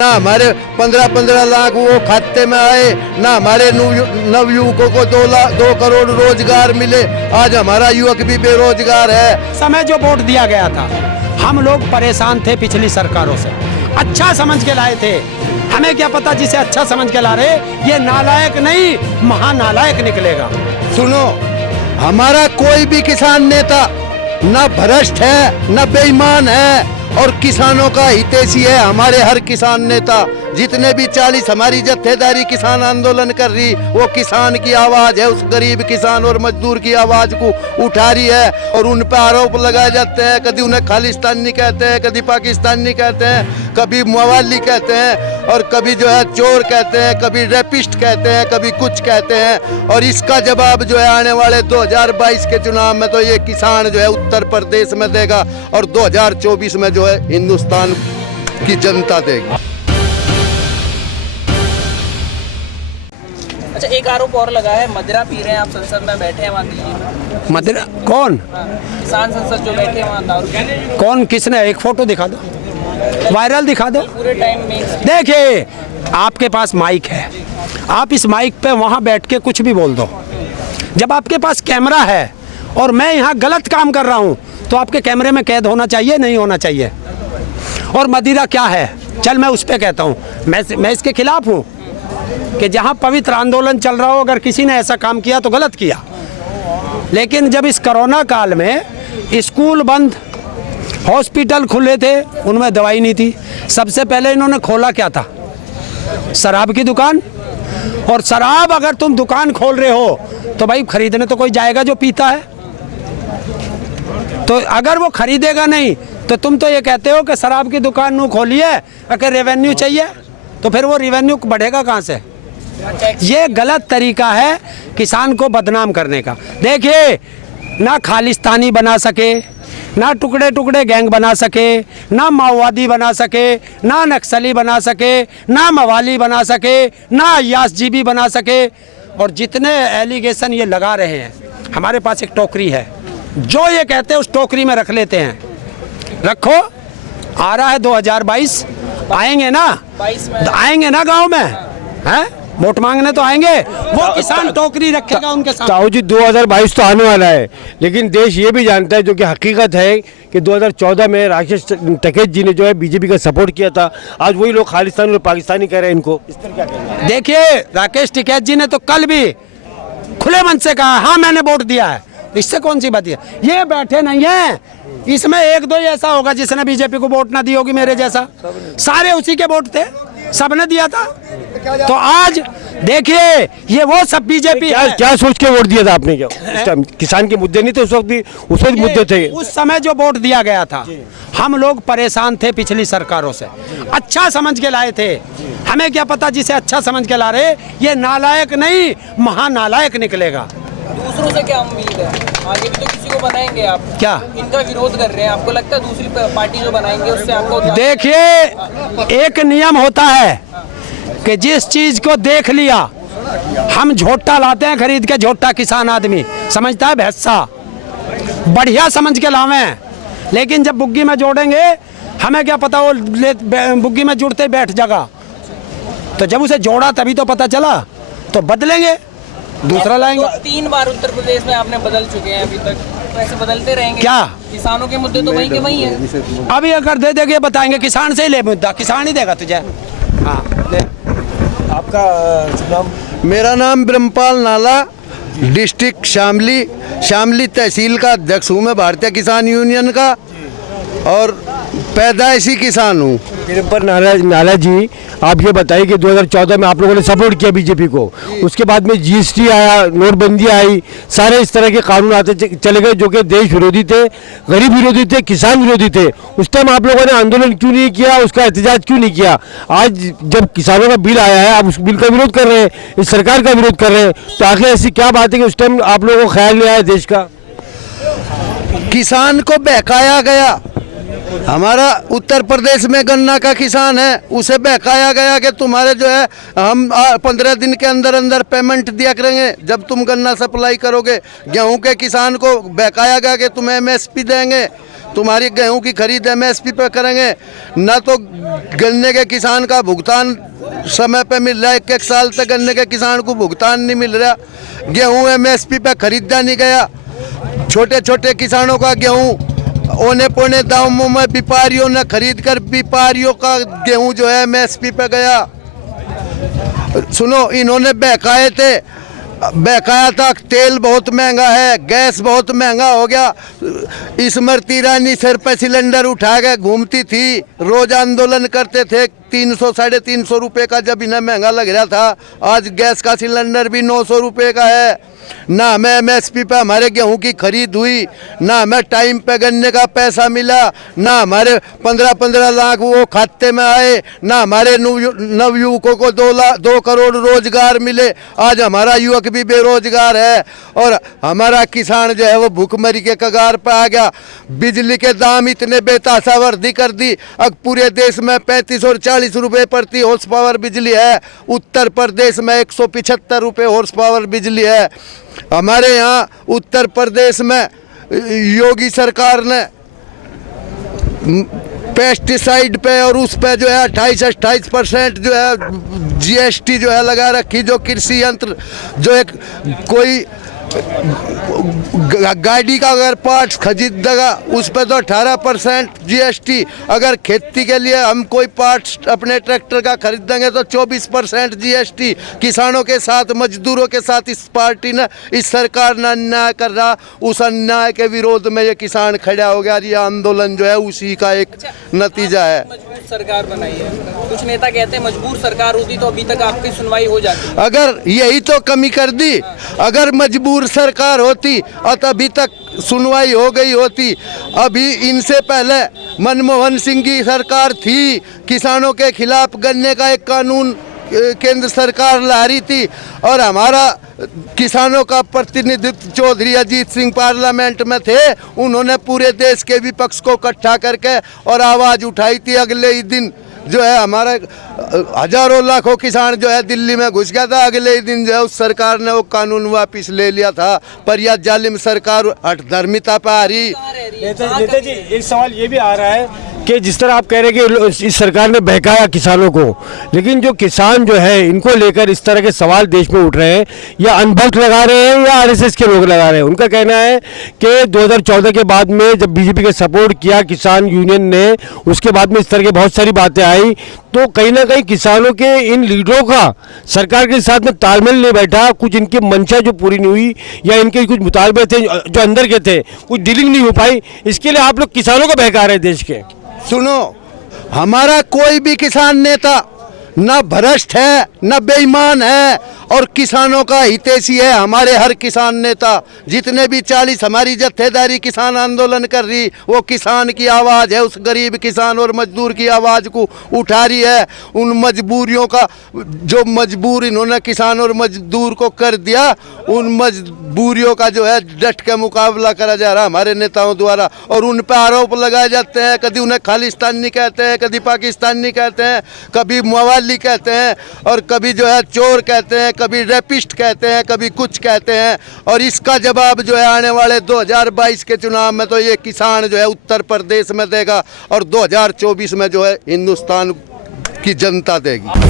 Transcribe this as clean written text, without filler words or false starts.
ना हमारे 15-15 लाख वो खाते में आए, ना हमारे नवयुवकों को 2 करोड़ रोजगार मिले। आज हमारा युवक भी बेरोजगार है। समय जो वोट दिया गया था, हम लोग परेशान थे पिछली सरकारों से, अच्छा समझ के लाए थे। हमें क्या पता जिसे अच्छा समझ के ला रहे ये नालायक नहीं महानालायक निकलेगा। सुनो, हमारा कोई भी किसान नेता न भ्रष्ट है न बेईमान है और किसानों का हितैषी है। हमारे हर किसान नेता, जितने भी 40 हमारी जत्थेदारी किसान आंदोलन कर रही, वो किसान की आवाज है, उस गरीब किसान और मजदूर की आवाज को उठा रही है। और उन पर आरोप लगाए जाते हैं, कभी उन्हें खालिस्तानी कहते हैं, कभी पाकिस्तानी कहते हैं, कभी मवाली कहते हैं और कभी जो है चोर कहते हैं, कभी रेपिस्ट कहते हैं, कभी कुछ कहते हैं। और इसका जवाब जो है आने वाले 2022 के चुनाव में तो ये किसान जो है उत्तर प्रदेश में देगा और 2024 में जो है हिंदुस्तान की जनता देगी। अच्छा, एक आरोप और लगा है, मदिरा पी रहे हैं आप, संसद में बैठे हैं वहाँ दिल्ली में। मदिरा कौन? किसान संसद जो बैठे हैं वहाँ दारू। कौन? किसने? एक फोटो दिखा दो, वायरल दिखा दो। पूरे टाइम में देखिए, आपके पास माइक है, आप इस माइक पे वहाँ बैठ के कुछ भी बोल दो। जब आपके पास कैमरा है और मैं यहाँ गलत काम कर रहा हूँ तो आपके कैमरे में कैद होना चाहिए, नहीं होना चाहिए। और मदिरा क्या है, चल मैं उस पर कहता हूँ, मैं इसके खिलाफ हूँ कि जहाँ पवित्र आंदोलन चल रहा हो अगर किसी ने ऐसा काम किया तो गलत किया। लेकिन जब इस कोरोना काल में स्कूल बंद, हॉस्पिटल खुले थे, उनमें दवाई नहीं थी, सबसे पहले इन्होंने खोला क्या था? शराब की दुकान। और शराब अगर तुम दुकान खोल रहे हो तो भाई खरीदने तो कोई जाएगा जो पीता है। तो अगर वो खरीदेगा नहीं तो तुम तो ये कहते हो कि शराब की दुकान नू खोली है, अगर रेवेन्यू चाहिए, तो फिर वो रेवेन्यू बढ़ेगा कहाँ से? ये गलत तरीका है किसान को बदनाम करने का। देखिए, ना खालिस्तानी बना सके, ना टुकड़े टुकड़े गैंग बना सके, ना माओवादी बना सके, ना नक्सली बना सके, ना मवाली बना सके, ना अय्यासजीबी बना सके। और जितने एलिगेशन ये लगा रहे हैं, हमारे पास एक टोकरी है, जो ये कहते हैं उस टोकरी में रख लेते हैं। रखो, आ रहा है 2022, आएंगे ना, आएंगे ना गांव में, हैं? वोट मांगने तो आएंगे, वो किसान टोकरी रखेगा उनके साथ। ताऊ जी, 2022 तो आने वाला है, लेकिन देश ये भी जानता है, जो कि हकीकत है, कि 2014 में राकेश टिकैत जी ने जो है बीजेपी का सपोर्ट किया था। आज वही लोग खालिस्तानी और पाकिस्तानी कह रहे हैं इनको। इस पर क्या कहना है? देखिए, राकेश टिकैत जी ने तो कल भी खुले मन से कहा, हाँ मैंने वोट दिया है। इससे कौन सी बात है? ये बैठे नहीं है, इसमें 1-2 ऐसा होगा जिसने बीजेपी को वोट ना दी होगी, मेरे जैसा। सारे उसी के वोट थे, सबने दिया था। तो आज देखिए, ये वो सब बीजेपी है। क्या सोच के वोट दिया था आपने? क्या किसान के मुद्दे नहीं थे उस वक्त भी? उस वक्त मुद्दे थे। उस समय जो वोट दिया गया था, हम लोग परेशान थे पिछली सरकारों से, अच्छा समझ के लाए थे। हमें क्या पता जिसे अच्छा समझ के ला रहे ये नालायक नहीं महानालायक निकलेगा। दूसरों से क्या उम्मीद है? आगे भी तो किसी को बनाएंगे आप, क्या इनका विरोध कर रहे हैं, आपको लगता है दूसरी पार्टी जो बनाएंगे उससे आपको? देखिए, एक नियम होता है कि जिस चीज को देख लिया, हम झोटा लाते हैं खरीद के, झोटा किसान आदमी समझता है भैंसा, बढ़िया समझ के लावे। लेकिन जब बुग्गी में जोड़ेंगे, हमें क्या पता वो बुग्गी में जुड़ते बैठ जाएगा। तो जब उसे जोड़ा तभी तो पता चला, तो बदलेंगे, दूसरा लाएंगे। तो 3 बार उत्तर प्रदेश में आपने बदल चुके हैं अभी तक, तो ऐसे बदलते रहेंगे क्या? किसानों के मुद्दे तो वहीं के वहीं है। अभी अगर दे देंगे बताएंगे, किसान से ही ले मुद्दा, किसान ही देगा तुझे। हाँ, ले। आपका नाम? मेरा नाम ब्रह्मपाल नाला, डिस्ट्रिक्ट शामली तहसील का अध्यक्ष हूँ मैं, भारतीय किसान यूनियन का, और पैदाइशी किसान हूँ। पर नाला जी, आप ये बताइए कि 2014 में आप लोगों ने सपोर्ट किया बीजेपी को, उसके बाद में जीएसटी आया, नोटबंदी आई, सारे इस तरह के कानून आते चले गए जो कि देश विरोधी थे, गरीब विरोधी थे, किसान विरोधी थे। उस टाइम आप लोगों ने आंदोलन क्यों नहीं किया, उसका एहतजाज क्यों नहीं किया? आज जब किसानों का बिल आया है, आप उस बिल का विरोध कर रहे हैं, इस सरकार का विरोध कर रहे हैं, तो आखिर ऐसी क्या बात है कि उस टाइम आप लोगों को ख्याल नहीं आया देश का? किसान को बहकाया गया। हमारा उत्तर प्रदेश में गन्ना का किसान है, उसे बहकाया गया कि तुम्हारे जो है हम 15 दिन के अंदर अंदर पेमेंट दिया करेंगे जब तुम गन्ना सप्लाई करोगे। गेहूं के किसान को बहकाया गया कि तुम्हें MSP देंगे। तुम्हारी गेहूं की खरीद एमएसपी पे करेंगे, ना तो गन्ने के किसान का भुगतान समय पे मिल रहा है। 1-1 साल तक गन्ने के किसान को भुगतान नहीं मिल रहा, गेहूं एमएसपी पे खरीदा नहीं गया। छोटे छोटे किसानों का गेहूं औने पौने दामों में व्यापारियों ने खरीद कर व्यापारियों का गेहूं जो है एमएसपी पे गया। सुनो, इन्होंने बहकाया था तेल बहुत महंगा है, गैस बहुत महंगा हो गया। स्मृति ईरानी सिर पे सिलेंडर उठा के घूमती थी, रोज आंदोलन करते थे। 300-350 रुपये का जब इन्हें महंगा लग रहा था, आज गैस का सिलेंडर भी 900 रुपये का है। ना हमें एमएसपी पे हमारे गेहूं की खरीद हुई, ना हमें टाइम पे गन्ने का पैसा मिला, ना हमारे 15-15 लाख वो खाते में आए, ना हमारे नवयुवकों को 2 करोड़ रोजगार मिले। आज हमारा युवक भी बेरोजगार है और हमारा किसान जो है वो भूखमरी के कगार पर आ गया। बिजली के दाम इतने बेतहाशा वृद्धि कर दी, अब पूरे देश में 35 और 40 रुपये प्रति हॉर्स पावर बिजली है। उत्तर प्रदेश में 175 रुपये हॉर्स पावर बिजली है। हमारे यहाँ उत्तर प्रदेश में योगी सरकार ने पेस्टिसाइड पे और उस पे जो है 28% जो है जीएसटी जो है लगा रखी। जो कृषि यंत्र जो एक कोई गाड़ी का अगर पार्ट्स खरीदेगा उस पर तो 18% जीएसटी। अगर खेती के लिए हम कोई पार्ट्स अपने ट्रैक्टर का खरीदेंगे तो 24% जीएसटी। किसानों के साथ, मजदूरों के साथ इस पार्टी ने, इस सरकार ने अन्याय कर रहा। उस अन्याय के विरोध में ये किसान खड़ा हो गया। ये आंदोलन जो है उसी का एक नतीजा है। मजबूर सरकार बनाई है, कुछ नेता कहते हैं मजबूर सरकार होती तो अभी तक आपकी सुनवाई हो जाती। अगर यही तो कमी कर दी, अगर मजबूर सरकार होती और अभी तक सुनवाई हो गई होती। अभी इनसे पहले मनमोहन सिंह की सरकार थी, किसानों के खिलाफ गन्ने का एक कानून केंद्र सरकार ला रही थी और हमारा किसानों का प्रतिनिधित्व चौधरी अजीत सिंह पार्लियामेंट में थे। उन्होंने पूरे देश के विपक्ष को इकट्ठा करके और आवाज़ उठाई थी। अगले ही दिन जो है हमारा हजारों लाखों किसान जो है दिल्ली में घुस गया था। अगले ही दिन जो है उस सरकार ने वो कानून वापस ले लिया था। पर यह जालिम सरकार हठधर्मिता पे आ रही। नेता जी, एक सवाल ये भी आ रहा है कि जिस तरह आप कह रहे हैं कि इस सरकार ने बहकाया किसानों को, लेकिन जो किसान जो है इनको लेकर इस तरह के सवाल देश में उठ रहे हैं, या अनभक्त लगा रहे हैं या आरएसएस के लोग लगा रहे हैं। उनका कहना है कि 2014 के बाद में जब बीजेपी का सपोर्ट किया किसान यूनियन ने, उसके बाद में इस तरह की बहुत सारी बातें आई, तो कहीं ना कहीं किसानों के इन लीडरों का सरकार के साथ में तालमेल नहीं बैठा। कुछ इनकी मंशा जो पूरी नहीं हुई या इनके कुछ मुतालबे थे जो अंदर के थे, कुछ डीलिंग नहीं हो पाई। इसके लिए आप लोग किसानों को बहका रहे हैं देश के। सुनो, हमारा कोई भी किसान नेता न भ्रष्ट है न बेईमान है और किसानों का हितैषी है। हमारे हर किसान नेता, जितने भी 40 हमारी जत्थेदारी किसान आंदोलन कर रही, वो किसान की आवाज़ है। उस गरीब किसान और मजदूर की आवाज़ को उठा रही है। उन मजबूरियों का जो मजबूर इन्होंने किसान और मजदूर को कर दिया, उन मजबूरियों का जो है डट के मुकाबला करा जा रहा हमारे नेताओं द्वारा। और उन पर आरोप लगाए जाते हैं, कभी उन्हें खालिस्तानी कहते हैं, कभी पाकिस्तानी कहते हैं, कभी मवाली कहते हैं और कभी जो है चोर कहते हैं, कभी रेपिस्ट कहते हैं, कभी कुछ कहते हैं। और इसका जवाब जो है आने वाले 2022 के चुनाव में तो ये किसान जो है उत्तर प्रदेश में देगा और 2024 में जो है हिंदुस्तान की जनता देगी।